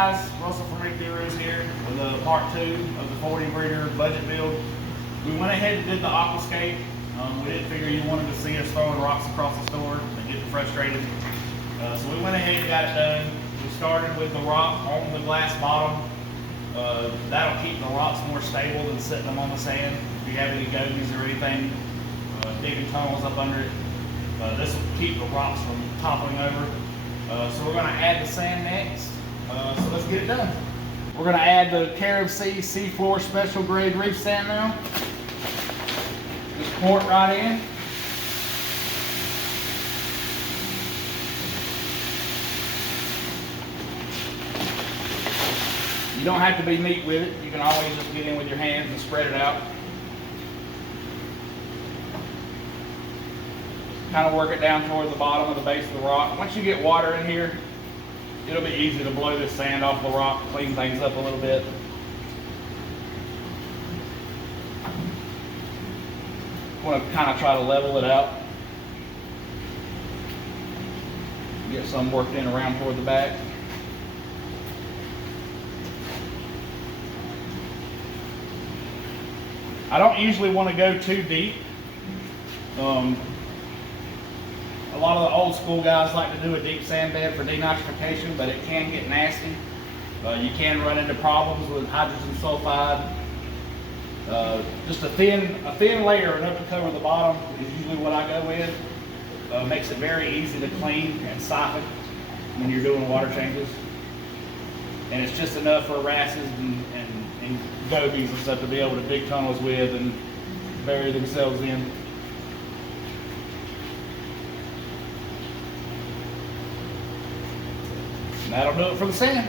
guys, Russell from Reef here with part 2 of the 40 breeder budget build. We went ahead and did the aquascape. We didn't figure you wanted to see us throwing rocks across the store and getting frustrated. So we went ahead and got it done. We started with the rock on the glass bottom. That'll keep the rocks more stable than sitting them on the sand. If you have any gobies or anything, digging tunnels up under it, this will keep the rocks from toppling over. So we're going to add the sand next. So let's get it done. We're going to add the Carib Sea Seafloor Special Grade Reef Sand now. Just pour it right in. You don't have to be neat with it. You can always just get in with your hands and spread it out. Kind of work it down toward the bottom of the base of the rock. Once you get water in here, it'll be easy to blow this sand off the rock, clean things up a little bit. Want to kind of try to level it out. Get some worked in around toward the back. I don't usually want to go too deep. A lot of the old school guys like to do a deep sand bed for denitrification, but it can get nasty. You can run into problems with hydrogen sulfide. Just a thin layer enough to cover the bottom is usually what I go with. Makes it very easy to clean and siphon when you're doing water changes. And it's just enough for wrasses and gobies and stuff to be able to dig tunnels with and bury themselves in. And that'll do it for the sand.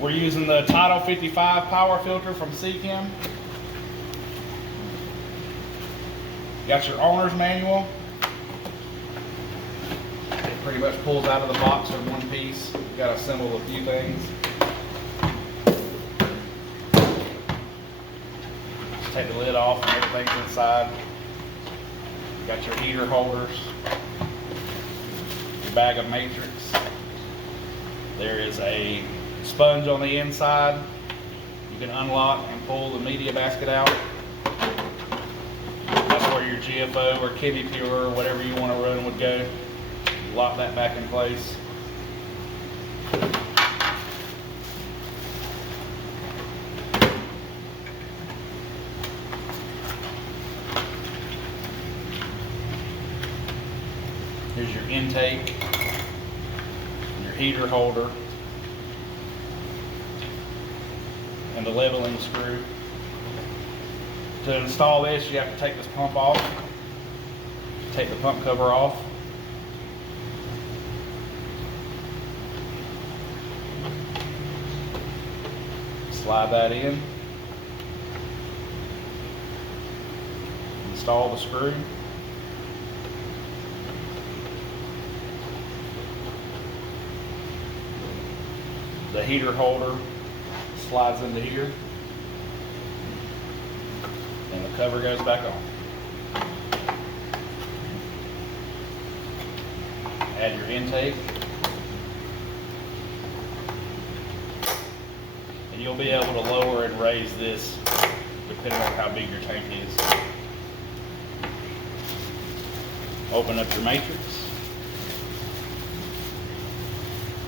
We're using the Tidal 55 power filter from Skim. Got your owner's manual. It pretty much pulls out of the box in one piece. Got to assemble a few things. Just take the lid off and everything's inside. Got your heater holders. Your bag of matrix. There is a sponge on the inside. You can unlock and pull the media basket out. That's where your GFO or Kiwi Pure or whatever you want to run would go. Lock that back in place. Here's your intake, your heater holder, and the leveling screw. To install this, you have to take this pump off, take the pump cover off. Slide that in. Install the screw. The heater holder slides into here, and the cover goes back on. Add your intake, and you'll be able to lower and raise this depending on how big your tank is. Open up your matrix.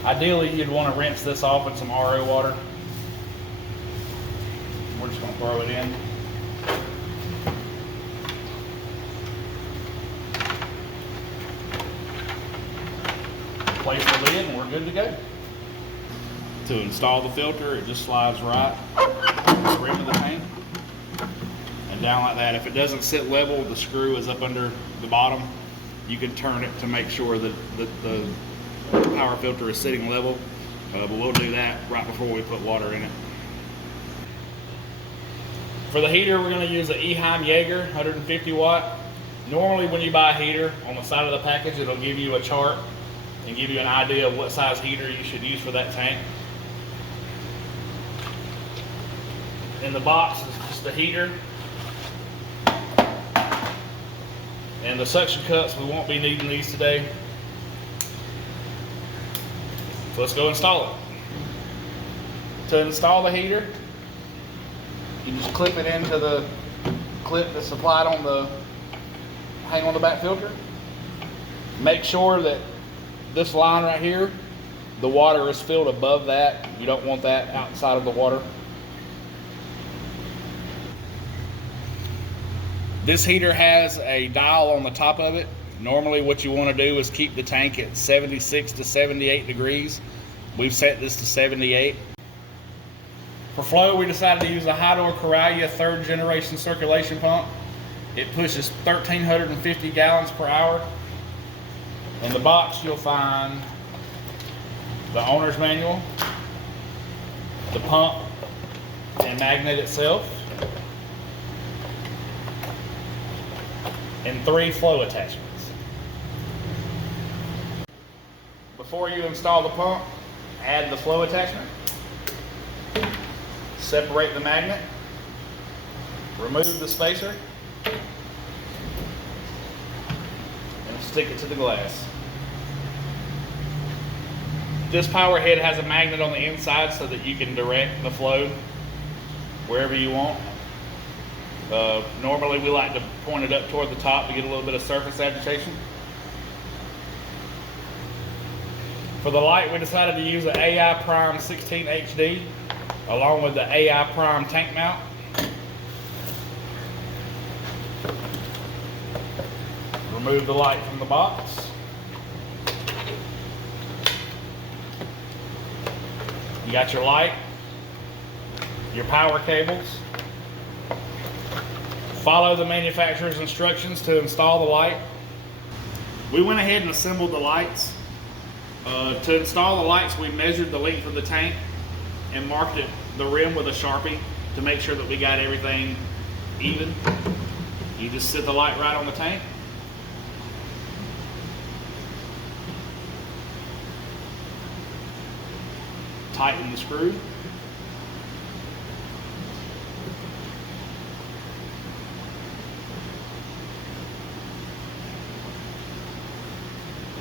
Ideally, you'd want to rinse this off in some RO water. We're just going to throw it in. Place the lid and we're good to go. To install the filter, it just slides right straight into the tank and down like that. If it doesn't sit level, the screw is up under the bottom. You can turn it to make sure that the power filter is sitting level, but we'll do that right before we put water in it. For the heater, we're going to use an Eheim Jaeger 150 watt. Normally when you buy a heater, on the side of the package it'll give you a chart and give you an idea of what size heater you should use for that tank. In the box is just the heater. And the suction cups, we won't be needing these today. So let's go install it. To install the heater, you just clip it into the clip that's supplied on the hang on the back filter. Make sure that this line right here, the water is filled above that. You don't want that outside of the water. This heater has a dial on the top of it. Normally what you want to do is keep the tank at 76 to 78 degrees. We've set this to 78. For flow, we decided to use a Hydro Corrales 3rd generation circulation pump. It pushes 1,350 gallons per hour. In the box, you'll find the owner's manual, the pump and magnet itself, and 3 flow attachments. Before you install the pump, add the flow attachment. Separate the magnet. Remove the spacer. And stick it to the glass. This power head has a magnet on the inside so that you can direct the flow wherever you want. Normally we like to point it up toward the top to get a little bit of surface agitation. For the light, we decided to use the AI Prime 16 HD along with the AI Prime tank mount. Remove the light from the box. You got your light, your power cables. Follow the manufacturer's instructions to install the light. We went ahead and assembled the lights. To install the lights, we measured the length of the tank and marked the rim with a Sharpie to make sure that we got everything even. You just sit the light right on the tank. Tighten the screw.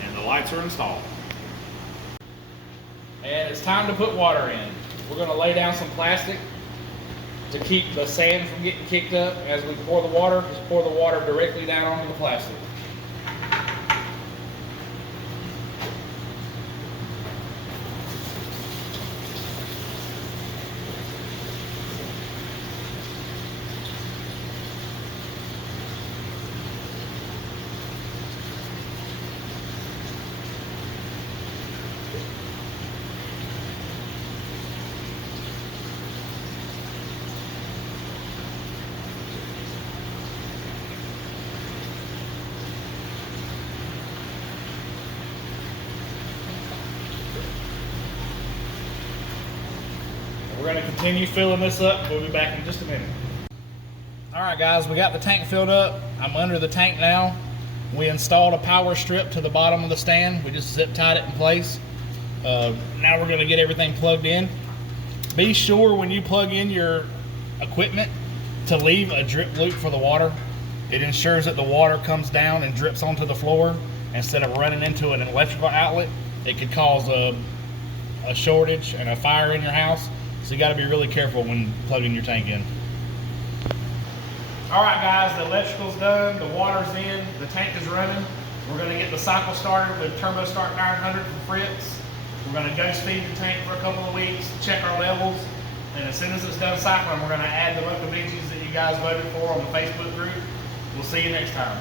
And the lights are installed. And it's time to put water in. We're going to lay down some plastic to keep the sand from getting kicked up. As we pour the water, just pour the water directly down onto the plastic. We're going to continue filling this up. We'll be back in just a minute. Alright guys, we got the tank filled up. I'm under the tank now. We installed a power strip to the bottom of the stand. We just zip tied it in place. Now we're going to get everything plugged in. Be sure when you plug in your equipment to leave a drip loop for the water. It ensures that the water comes down and drips onto the floor instead of running into an electrical outlet. It could cause a shortage and a fire in your house. So you got to be really careful when plugging your tank in. All right guys, the electrical's done, the water's in, the tank is running. We're going to get the cycle started with Turbo Start 900 from Fritz. We're going to ghost feed the tank for a couple of weeks, check our levels, and as soon as it's done cycling, we're going to add the local beaches that you guys voted for on the Facebook group. We'll see you next time.